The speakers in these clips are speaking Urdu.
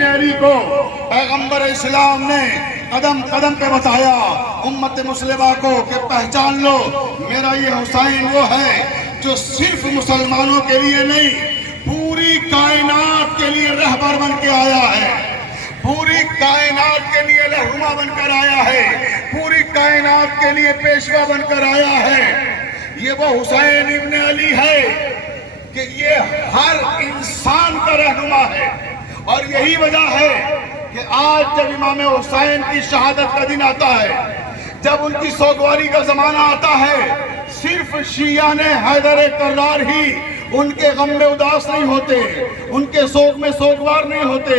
ابن علی کو پیغمبر اسلام نے قدم قدم پہ بتایا امت مسلمہ کو کہ پہچان لو میرا یہ حسین وہ ہے جو صرف مسلمانوں کے لیے نہیں پوری کائنات کے لیے رہبر بن کے آیا ہے، پوری کائنات کے لیے رہنما بن کر آیا ہے، پوری کائنات کے لیے پیشوا بن کر آیا ہے۔ یہ وہ حسین ابن علی ہے کہ یہ ہر انسان کا رہنما ہے، اور یہی وجہ ہے کہ آج جب امام حسین کی شہادت کا دن آتا ہے، جب ان کی سوگواری کا زمانہ آتا ہے، صرف شیعہ نے حیدر کرار ہی ان کے غم میں اداس نہیں ہوتے، ان کے سوگ میں سوگوار نہیں ہوتے،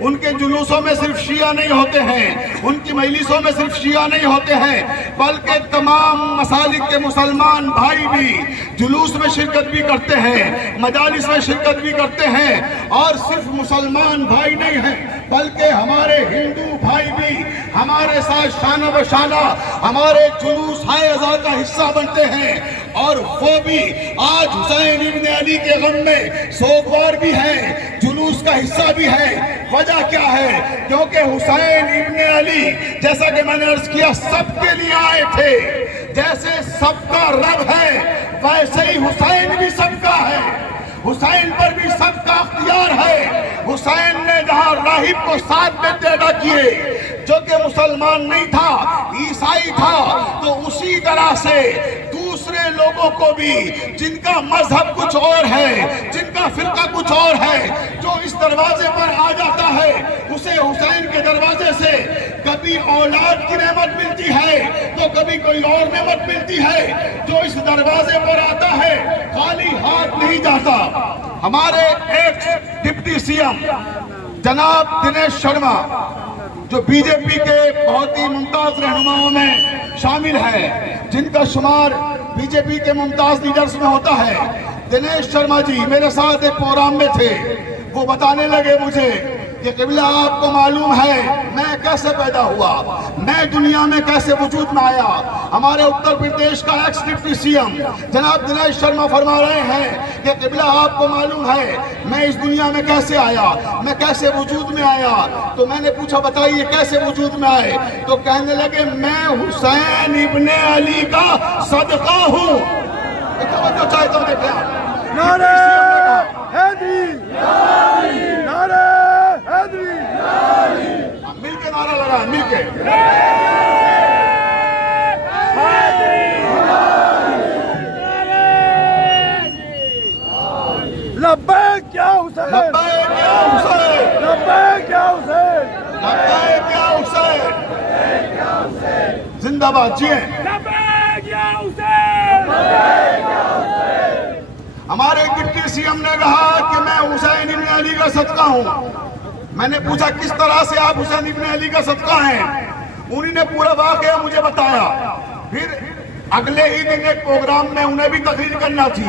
ان کے جلوسوں میں صرف شیعہ نہیں ہوتے ہیں، ان کی مجلسوں میں صرف شیعہ نہیں ہوتے ہیں، بلکہ تمام مسالک کے مسلمان بھائی بھی جلوس میں شرکت بھی کرتے ہیں، مجالس میں شرکت بھی کرتے ہیں، اور صرف مسلمان بھائی نہیں ہیں بلکہ ہمارے ہندو بھائی بھی ہمارے ساتھ شانہ بشانہ ہمارے جلوس ہائے عزا کا حصہ بنتے ہیں، اور وہ بھی آج حسین ابن علی کے غم میں سوگوار بھی ہیں، جلوس کا حصہ بھی ہے۔ وجہ کیا ہے؟ کیونکہ حسین ابن علی جیسا کہ میں نے عرض کیا سب کے لیے آئے تھے، جیسے سب کا رب ہے ویسے ہی حسین بھی سب کا ہے، حسین پر بھی سب کا اختیار ہے۔ حسین نے جہاں راہب کو ساتھ میں پیدا کیے جو کہ مسلمان نہیں تھا عیسائی تھا، تو اسی طرح سے دوسرے لوگوں کو بھی جن کا مذہب کچھ اور ہے، جن کا فرقہ کچھ اور ہے، جو اس دروازے پر آ جاتا ہے اسے حسین کے دروازے سے کبھی اولاد کی نعمت ملتی ہے تو کبھی کوئی اور نعمت ملتی ہے۔ جو اس دروازے پر آتا ہے خالی ہاتھ نہیں جاتا۔ ہمارے ایک ڈپٹی سی ایم جناب دنیش شرما جو بی جے پی کے بہت ہی ممتاز رہنماؤں میں شامل ہیں، جن کا شمار بی جے پی کے ممتاز لیڈرز میں ہوتا ہے، دنیش شرما جی میرے ساتھ ایک پروگرام میں تھے۔ وہ بتانے لگے مجھے کہ قبلہ آپ کو معلوم ہے میں کیسے پیدا ہوا، میں دنیا میں کیسے وجود میں آیا۔ ہمارے اتر پردیش کا ایکس ڈپٹی سی ایم جناب دنیش شرما فرما رہے ہیں کہ قبلہ آپ کو معلوم ہے میں اس دنیا میں کیسے آیا، میں کیسے وجود میں آیا۔ تو میں نے پوچھا بتائیے کیسے وجود میں آئے؟ تو کہنے لگے میں حسین ابن علی کا صدقہ ہوں۔ توجہ چاہے تو دیکھیں آپ، نعرہ حیدری، نعرہ حیدری، مل کے نعرہ لگا، مل کے لبیک یا حسین، لبیک یا حسین، لبیک یا حسین، لبیک یا حسین، زندہ باد جیئیں۔ لبیک یا حسین، لبیک یا حسین۔ ہمارے ڈپٹی سی ایم نے کہا کہ میں حسین ابن علی کا صدقہ ہوں۔ میں نے پوچھا کس طرح سے آپ حسین ابن علی کا صدقہ ہیں؟ انہوں نے پورا واقعہ مجھے بتایا۔ پھر اگلے ہی دن ایک پروگرام میں انہیں بھی تقریر کرنا تھی،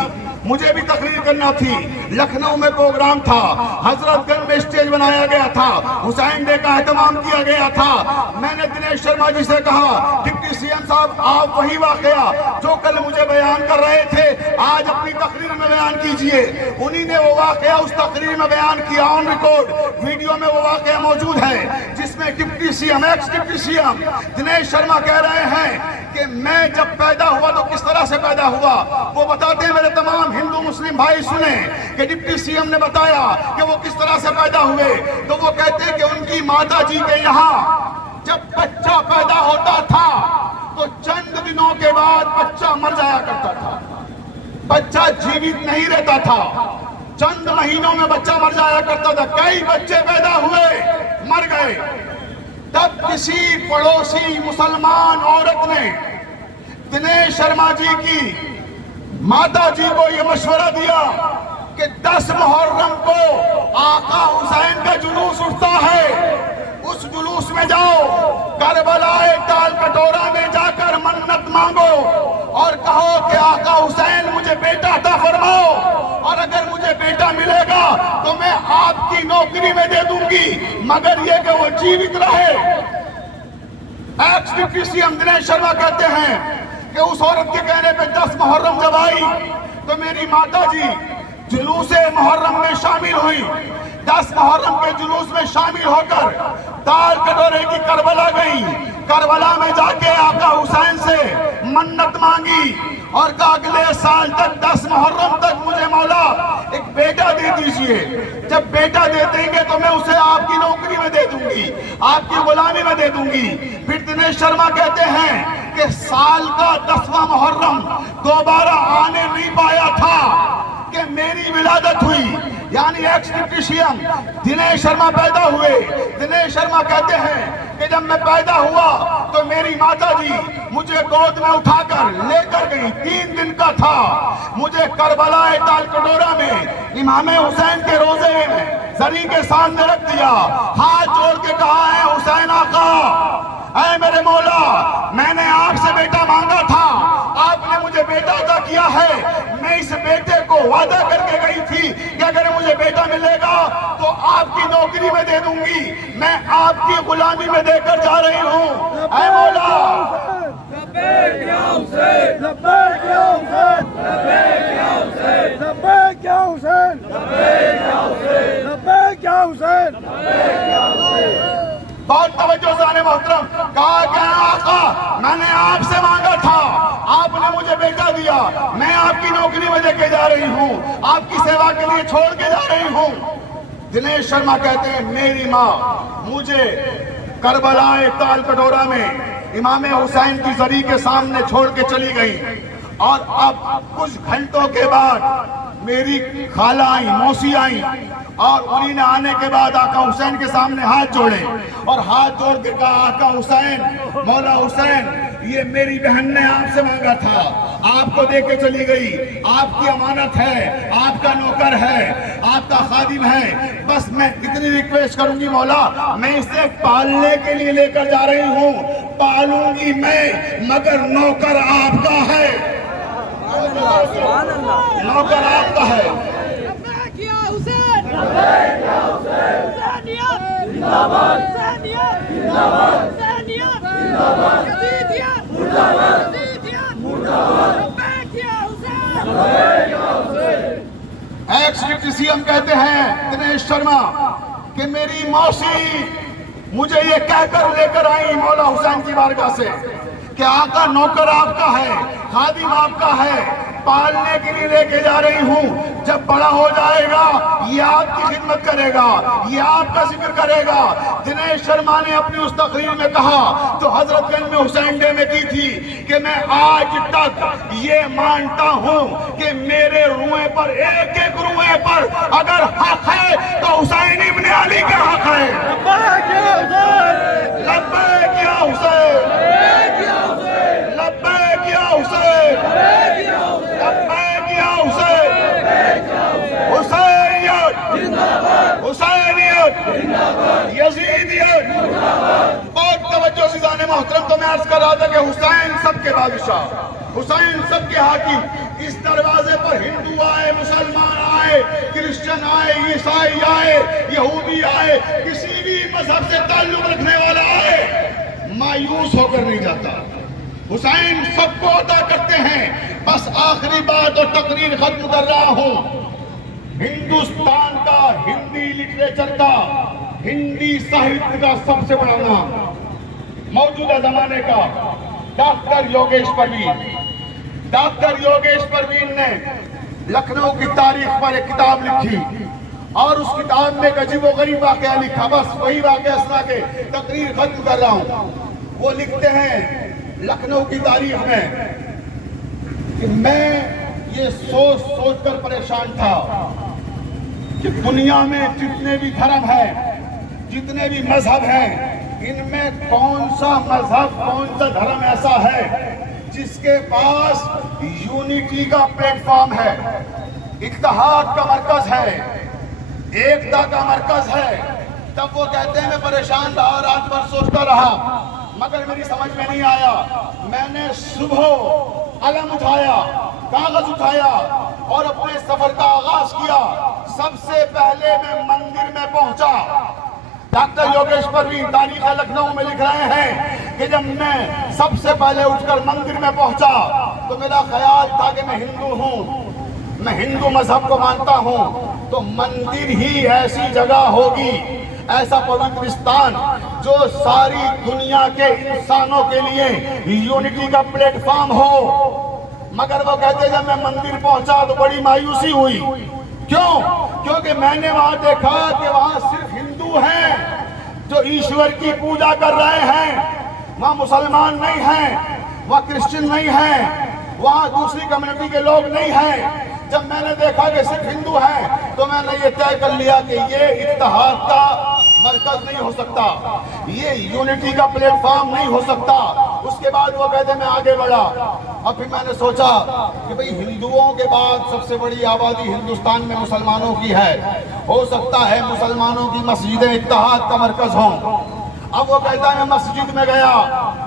مجھے بھی تقریر کرنا تھی۔ لکھنؤ میں پروگرام تھا، حضرت گنج میں اسٹیج بنایا گیا تھا، حسین ڈے کا اہتمام کیا گیا تھا۔ میں نے دنیش شرما جی سے کہا ڈپٹی سی ایم صاحب آپ وہی واقعہ جو کل مجھے بیان کر رہے تھے آج اپنی تقریر میں بیان کیجئے۔ انہی نے وہ واقعہ اس تقریر میں بیان کیا، آن ریکارڈ ویڈیو میں وہ واقعہ موجود ہے جس میں deputy C M ex deputy C M Dinesh Sharma کہہ رہے ہیں کہ میں جب پیدا ہوا تو کس طرح سے پیدا ہوا۔ وہ بتاتے ہیں میرے تمام ہندو مسلم بھائی سنیں کہ ڈپٹی سی ایم نے بتایا کہ وہ کس طرح سے پیدا ہوئے۔ تو وہ کہتے ہیں کہ ان کی ماتا جی کے یہاں جب بچہ پیدا ہوتا تھا تو چند دنوں کے بعد بچہ مر جایا کرتا تھا، بچہ جیوت نہیں رہتا تھا، چند مہینوں میں بچہ مر جایا کرتا تھا۔ کئی بچے پیدا ہوئے مر گئے۔ تب کسی پڑوسی مسلمان عورت نے دنیش شرما جی کی ماتا جی کو یہ مشورہ دیا کہ 10 محرم کو آقا حسین کا جلوس اٹھتا ہے، اس جلوس میں جاؤ، کربلائے ٹال کٹورا میں جا کر منت مانگو اور کہو کہ آقا حسین مجھے بیٹا عطا فرماؤ، اور اگر مجھے بیٹا ملے گا تو میں آپ کی نوکری میں دے دوں گی مگر یہ کہ وہ جیوت رہے۔ Ex deputy C M Dinesh Sharma کہتے ہیں کہ اس عورت کے کہنے پہ 10 محرم جب آئی تو میری ماتا جی جلوس محرم میں شامل ہوئی۔ 10 محرم کے جلوس میں شامل ہو کر دال کٹورے کی کربلا گئی. کربلا میں جا کے آقا حسین سے منت مانگی اور کہا اگلے سال تک 10 محرم تک مجھے مولا ایک بیٹا دے دیجئے. جب بیٹا دے دیں گے تو میں اسے آپ کی نوکری میں دے دوں گی, آپ کی غلامی میں دے دوں گی. پھر دنیش شرما کہتے ہیں کہ سال کا 10واں محرم دوبارہ آنے نہیں پایا تھا کہ میری ولادت ہوئی, یعنی ex deputy C M Dinesh Sharma پیدا ہوئے. دنیش شرما کہتے ہیں کہ جب میں پیدا ہوا تو میری ماتا جی مجھے گود میں اٹھا کر لے کر گئی. 3 دن کا تھا. مجھے کربلا دال کٹورا میں امام حسین کے روزے میں زری کے سامنے رکھ دیا, ہاتھ جوڑ کے کہا ہے حسین آقا, اے میرے مولا, میں نے آپ سے بیٹا مانگا تھا, آپ نے مجھے بیٹا عطا کیا ہے. میں اس بیٹے کو وعدہ کر کے گئی تھی کہ اگر مجھے بیٹا ملے گا تو آپ کی نوکری میں دے دوں گی, میں آپ کی غلامی میں دے کر جا رہی ہوں. اے مولا, لبیک یا حسین, لبیک یا حسین, لبیک یا حسین, لبیک یا حسین, لبیک یا حسین, لبیک یا حسین, لبیک یا حسین. بہت توجہ سے محترم, کہا کہ آقا میں نے آپ سے مانگا تھا, آپ نے مجھے بیٹا دیا, میں آپ کی نوکری میں دے کے جا رہی ہوں, آپ کی سیوا کے لیے چھوڑ کے جا رہی ہوں. دنیش شرما کہتے ہیں میری ماں مجھے کربلا تال کٹورا میں امام حسین کی زری کے سامنے چھوڑ کے چلی گئی, اور اب کچھ گھنٹوں کے بعد میری خالہ آئیں, موسی آئیں, اور انہی نے آنے کے بعد آقا حسین کے سامنے ہاتھ جوڑے اور ہاتھ جوڑ کے کہا آقا حسین, مولا حسین, یہ میری بہن نے آپ سے مانگا تھا, آپ کو دے کے چلی گئی, آپ کی امانت ہے, آپ کا نوکر ہے, آپ کا خادم ہے, بس میں اتنی ریکویسٹ کروں گی مولا, میں اسے پالنے کے لیے لے کر جا رہی ہوں, پالوں گی میں مگر نوکر آپ کا ہے, نوکر آپ کا ہے. لبیک یا حسین, لبیک یا حسین, حسینیت زندہ باد, حسینیت زندہ باد, حسینیت زندہ باد, یزیدیت مردہ باد, یزیدیت مردہ باد, لبیک یا حسین, لبیک یا حسین. ایکس ڈپٹی سی ایم کہتے ہیں دنیش شرما کہ میری موسی مجھے یہ کہہ کر لے کر آئی مولا حسین کی بارگاہ سے کہ آقا نوکر آپ کا ہے, خادم آپ کا ہے, پالنے کے لیے لے کے جا رہی ہوں, جب بڑا ہو جائے گا یہ آپ کی خدمت کرے گا, یہ آپ کا ذکر کرے گا. دنیش شرما نے اپنی اس تقریر میں کہا جو حضرت گنج میں حسین ڈے میں کی تھی کہ میں آج تک یہ مانتا ہوں کہ میرے روئے پر, ایک ایک روئے پر اگر حق ہے تو حسین ابن علی کا حق ہے. لبیک یا حسین, لبیک یا حسین, لبیک یا حسین, لبیک یا حسین, حسینیت حسینیت یزیدیت. بہت توجہ سے جانے محترم, تو میں عرض کر رہا تھا کہ حسین سب کے بادشاہ, حسین سب کے حاکم. اس دروازے پر ہندو آئے, مسلمان آئے, کرسچن آئے, عیسائی آئے, یہودی آئے, کسی بھی مذہب سے تعلق رکھنے والا آئے, مایوس ہو کر نہیں جاتا. حسین سب کو عطا کرتے ہیں. بس آخری بات اور تقریر ختم کر رہا ہوں. ہندوستان کا, ہندی لٹریچر کا, ہندی ساہتیہ کا سب سے بڑا نام موجودہ زمانے کا ڈاکٹر یوگیش پروین. ڈاکٹر یوگیش پروین نے لکھنؤ کی تاریخ پر ایک کتاب لکھی اور اس کتاب میں ایک عجیب و غریب واقعہ لکھا. بس وہی واقعہ سنا کے تقریر ختم کر رہا ہوں. وہ لکھتے ہیں لکھنؤ کی تاریخ میں کہ میں یہ سوچ سوچ کر پریشان تھا کہ دنیا میں جتنے بھی دھرم ہیں, جتنے بھی مذہب ہیں, ان میں کون سا مذہب, کون سا دھرم ایسا ہے جس کے پاس یونٹی کا پلیٹ فارم ہے, اتحاد کا مرکز ہے, ایکتا کا مرکز ہے. تب وہ کہتے ہیں میں پریشان رہا, رات بھر سوچتا رہا, مگر میری سمجھ میں نہیں آیا. میں نے صبح قلم اٹھایا, کاغذ اٹھایا اور اپنے سفر کا آغاز کیا. سب سے پہلے میں مندر میں پہنچا. ڈاکٹر یوگیش پروین تاریخ لکھنؤ میں لکھ رہے ہیں کہ جب میں سب سے پہلے اٹھ کر مندر میں پہنچا تو میرا خیال تھا کہ میں ہندو ہوں, میں ہندو مذہب کو مانتا ہوں, تو مندر ہی ایسی جگہ ہوگی، ایسا پوترستان جو ساری دنیا کے انسانوں کے لیے یونٹی کا پلیٹ فارم ہو۔ مگر وہ کہتے جب میں مندر پہنچا تو بڑی مایوسی ہوئی۔ کیوں؟ کیونکہ میں نے وہاں دیکھا کہ وہاں صرف ہندو ہیں جو ایشور کی پوجا کر رہے ہیں، وہاں مسلمان نہیں ہیں، وہاں کرسچن نہیں ہیں، وہاں دوسری کمیونٹی کے لوگ نہیں ہیں۔ جب میں نے دیکھا کہ صرف ہندو ہیں تو میں نے یہ طے کر لیا کہ یہ اتحاد کا مرکز نہیں ہو سکتا، یہ یونٹی کا پلیٹ فارم نہیں ہو سکتا۔ اس کے بعد وہ کہتے میں آگے بڑھا، اور پھر میں نے سوچا کہ بھئی ہندوؤں کے بعد سب سے بڑی آبادی ہندوستان میں مسلمانوں کی ہے، ہو سکتا ہے مسلمانوں کی مسجدیں اتحاد کا مرکز ہوں۔ اب وہ کہتا ہے میں مسجد میں گیا،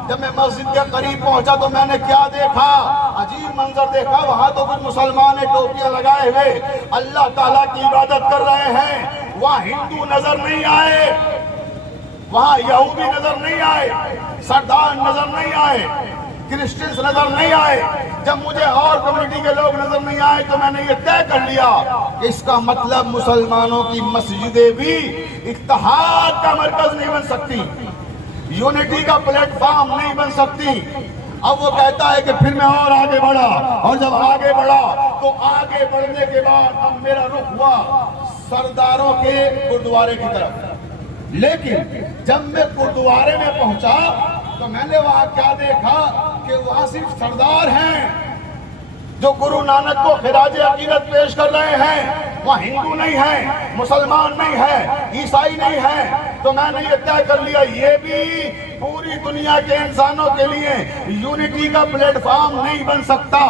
جب میں مسجد کے قریب پہنچا تو میں نے کیا دیکھا، عجیب منظر دیکھا۔ وہاں تو کچھ مسلمان ٹوپیاں لگائے ہوئے اللہ تعالیٰ کی عبادت کر رہے ہیں، وہاں ہندو نظر نہیں آئے، وہاں یہودی نظر نہیں آئے، سردار نظر نہیں آئے، کرسچنز نظر نہیں آئے۔ جب مجھے اور کمیونٹی کے لوگ نظر نہیں آئے تو میں نے یہ طے کر لیا کہ اس کا مطلب مسلمانوں کی مسجدیں بھی اتحاد کا مرکز نہیں بن سکتی، یونٹی کا پلیٹ فارم نہیں بن سکتی۔ اب وہ کہتا ہے کہ پھر میں اور آگے بڑھا، اور جب آگے بڑھا تو آگے بڑھنے کے بعد اب میرا رخ ہوا سرداروں کے گردوارے کی طرف۔ لیکن جب میں گردوارے میں پہنچا تو میں نے وہاں کیا دیکھا کہ وہاں صرف سردار ہیں جو گرو نانک کو خراج عقیدت پیش کر رہے ہیں، وہاں ہندو نہیں ہیں، مسلمان نہیں ہیں، عیسائی نہیں ہیں۔ تو میں نے یہ طے کر لیا یہ بھی پوری دنیا کے انسانوں کے لیے یونٹی کا پلیٹ فارم نہیں بن سکتا،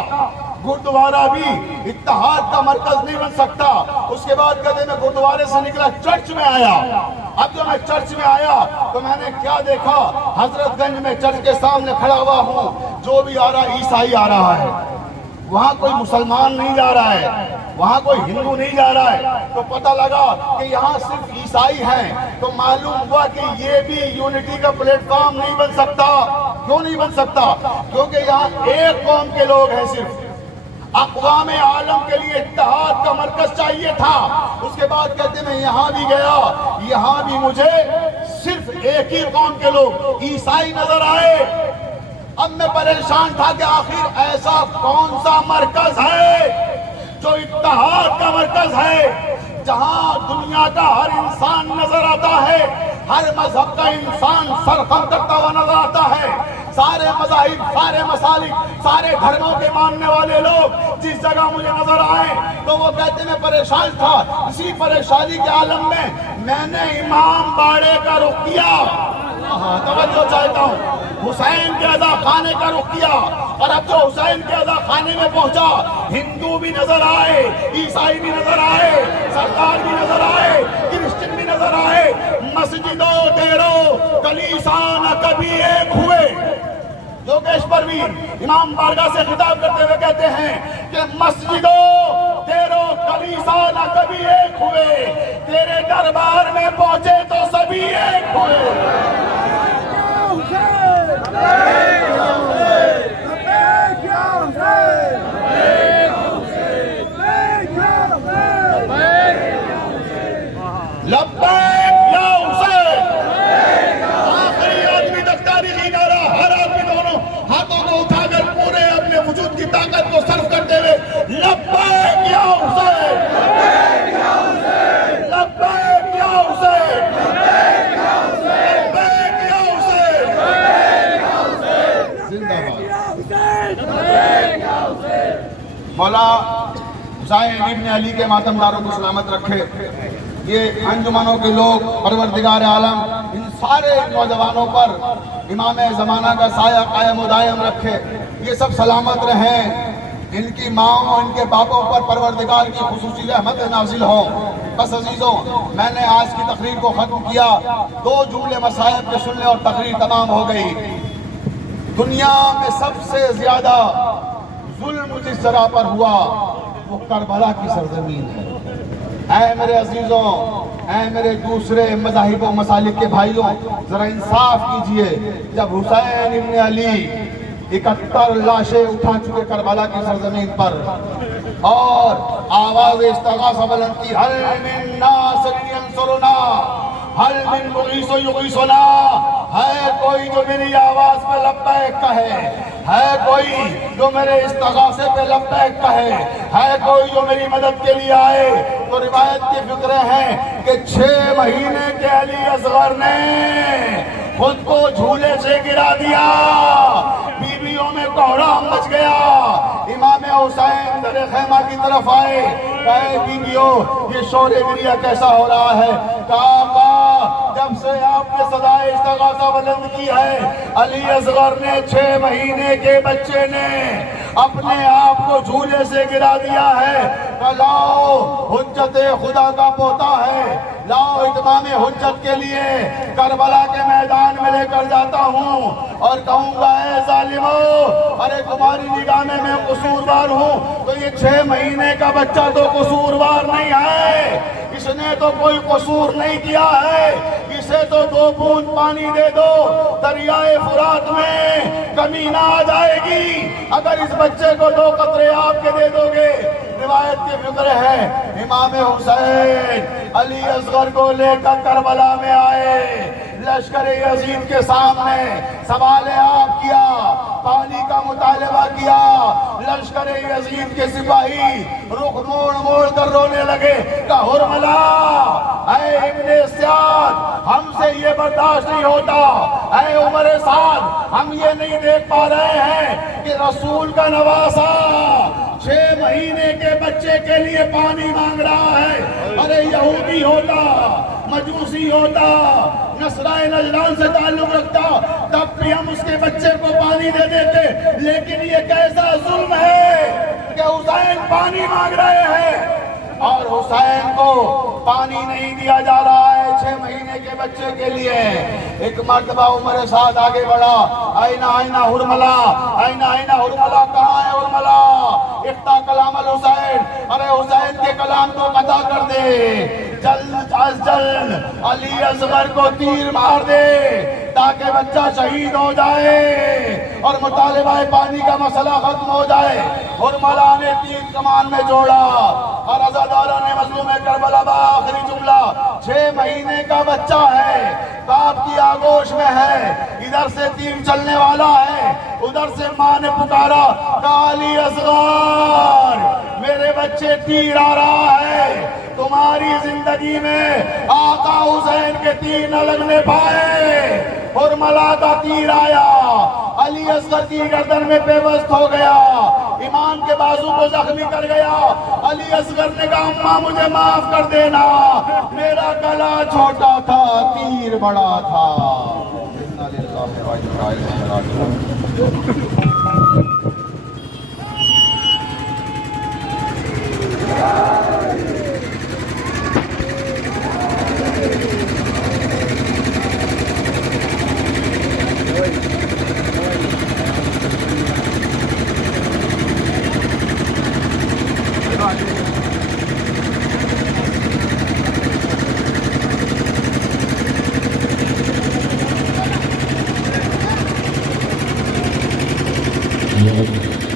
گردوارہ بھی اتحاد کا مرکز نہیں بن سکتا۔ اس کے بعد کہتے میں گردوارے سے نکلا، چرچ میں آیا۔ اب جو میں چرچ میں آیا تو میں نے کیا دیکھا، حضرت گنج میں چرچ کے سامنے کھڑا ہوا ہوں، جو بھی آ رہا عیسائی آ رہا ہے، وہاں کوئی مسلمان نہیں جا رہا ہے، وہاں کوئی ہندو نہیں جا رہا ہے۔ تو پتہ لگا کہ یہاں صرف عیسائی ہیں، تو معلوم ہوا کہ یہ بھی یونٹی کا پلیٹ فارم نہیں بن سکتا۔ کیوں نہیں بن سکتا؟ کیونکہ یہاں ایک قوم کے لوگ ہیں صرف، اقوام عالم کے لیے اتحاد کا مرکز چاہیے تھا۔ اس کے بعد کہتے میں یہاں بھی گیا، یہاں بھی مجھے صرف ایک ہی قوم کے لوگ عیسائی نظر آئے۔ اب میں پریشان تھا کہ آخر ایسا کون سا مرکز ہے جو اتحاد کا مرکز ہے، جہاں دنیا کا ہر انسان نظر آتا ہے، ہر مذہب کا انسان سر خم کرتا ہوا نظر آتا ہے، سارے مذاہب، سارے مسالک، سارے دھرموں کے ماننے والے لوگ جس جگہ مجھے نظر آئے تو وہ کہتے میں پریشان تھا۔ اسی پریشانی کے عالم میں نے امام باڑے کا رخ کیا، توجہ چاہتا ہوں، حسین کے عزا خانے کا رخ کیا، اور اب جو حسین کے عزا خانے میں پہنچا ہندو بھی نظر آئے، عیسائی بھی نظر آئے، سردار بھی نظر آئے، کرسچن بھی نظر آئے، مسجدوں دیروں کلیسان کبھی ایک ہوئے۔ یوگیش پروین امام بارگاہ سے خطاب کرتے ہوئے کہتے ہیں کہ مسجدوں دیروں کلیسان کبھی ایک ہوئے، تیرے دربار میں پہنچے تو سبھی ایک ہوئے۔ لبیک یا حسین، آخری آدمی تک تاریخی نعرہ، ہر آدمی دونوں ہاتھوں کو اٹھا کر پورے اپنے وجود کی طاقت کو صرف کرتے ہوئے لبیک یا حسین، لبیک یا حسین، لبیک یا حسین، لبیک یا حسین، لبیک یا حسین، لبیک یا حسین، زندہ باد۔ مولا حسین ابن علی کے ماتمداروں کو سلامت رکھے۔ یہ انجمنوں کے لوگ پروردگار عالم ان سارے نوجوانوں پر امام زمانہ کا سایہ قائم و دائم رکھے، یہ سب سلامت رہیں، ان کی ماں ان کے باپوں پر پروردگار کی خصوصی رحمت نازل ہو۔ بس عزیزوں، میں نے آج کی تقریر کو ختم کیا، 2 جملے مصائب کے سننے اور تقریر تمام ہو گئی۔ دنیا میں سب سے زیادہ ظلم جس جگہ پر ہوا وہ کربلا کی سرزمین ہے۔ اے میرے عزیزوں، اے میرے دوسرے مذاہب و مسالک کے بھائیوں، ذرا انصاف کیجئے، جب حسین ابن علی 71 لاشیں اٹھا چکے کربلا کی سرزمین پر، اور آواز استغاثہ بلند کی، حل من ناصر ینصرنا، حل من مغیث یغیثنا، ہے کوئی جو میری آواز پہ لبیک کہے، ہے کوئی جو میرے استغاثے پہ لبیک کہے، ہے کوئی جو میری مدد کے لیے آئے۔ تو روایت کی فکریں ہیں کہ 6 مہینے کے علی اصغر نے خود کو جھولے سے گرا دیا، بیویوں میں کوہرام مچ گیا۔ امام حسین در خیمہ کی طرف آئے، کہے بیویوں یہ شور گریہ کیسا ہو رہا ہے؟ کہا آقا جب سے آپ نے صدائے استغاثہ بلند کی ہے، علی اصغر نے 6 مہینے کے بچے نے اپنے آپ کو جھولے سے گرا دیا ہے۔ لاؤ حجت خدا کا پوتا ہے، لاؤ اتمام حجت کے لیے کربلا کے میدان میں لے کر جاتا ہوں اور کہوں گا اے ظالمو، ارے تمہاری نگاہ میں قصوروار ہوں تو یہ 6 مہینے کا بچہ تو قصوروار نہیں ہے، اس نے تو کوئی قصور نہیں کیا ہے، اسے تو 2 بوند پانی دے دو دریائے فرات میں کمی نہ آ جائے گی اگر اس بچے کو 2 قطرے آپ کے دے دو گے۔ روایت کی فکر ہے امام حسین علی اصغر کو لے کر کربلا میں آئے، لشکر یزید کے سامنے سوال آپ کیا، پانی کا مطالبہ کیا، لشکر یزید کے سپاہی رخ موڑ موڑ کر رونے لگے کہ حرملا، اے ابن سعد ہم سے یہ برداشت نہیں ہوتا، اے عمر سعد ہم یہ نہیں دیکھ پا رہے ہیں کہ رسول کا نواسا 6 مہینے کے بچے کے لیے پانی مانگ رہا ہے۔ ارے یہودی ہوتا، مجوسی ہوتا، نصرائے نجران سے تعلق رکھتا تب بھی ہم اس کے بچے کو پانی دے دیتے، لیکن یہ کیسا ظلم ہے کہ حسین پانی مانگ رہے ہیں اور حسین کو پانی نہیں دیا جا رہا ہے 6 مہینے کے بچے کے لیے۔ ایک مرتبہ عمر سعد آگے بڑھا، آئینہ آئینہ حرملا، آئینہ آئینہ حرملا، کہاں ہے حرملا؟ اقطع کلام الحسین، ارے حسین کے کلام کو قطع کر دے، جلد از جلد علی اصغر کو تیر مار دے تاکہ بچہ شہید ہو جائے اور مطالبہ پانی کا مسئلہ ختم ہو جائے۔ حرملا نے تیر کمان میں جوڑا اور عزادارہ نے مظلوم کربلا آخری جملہ 6 مہینے کا بچہ ہے، باپ کی آغوش میں ہے، ادھر سے تیر چلنے والا ہے، ادھر سے ماں نے پکارا کہ علی اصغر میرے بچے تیر آ رہا ہے، تمہاری زندگی میں آقا حسین کے تیر نہ لگنے پائے۔ حرملا کا تیر آیا، علی اصغر کی گردن میں پیوست ہو گیا، امام کے بازو کو زخمی کر گیا۔ علی اصغر نے کہا اماں مجھے معاف کر دینا، میرا گلا چھوٹا تھا تیر بڑا تھا۔ Yeah.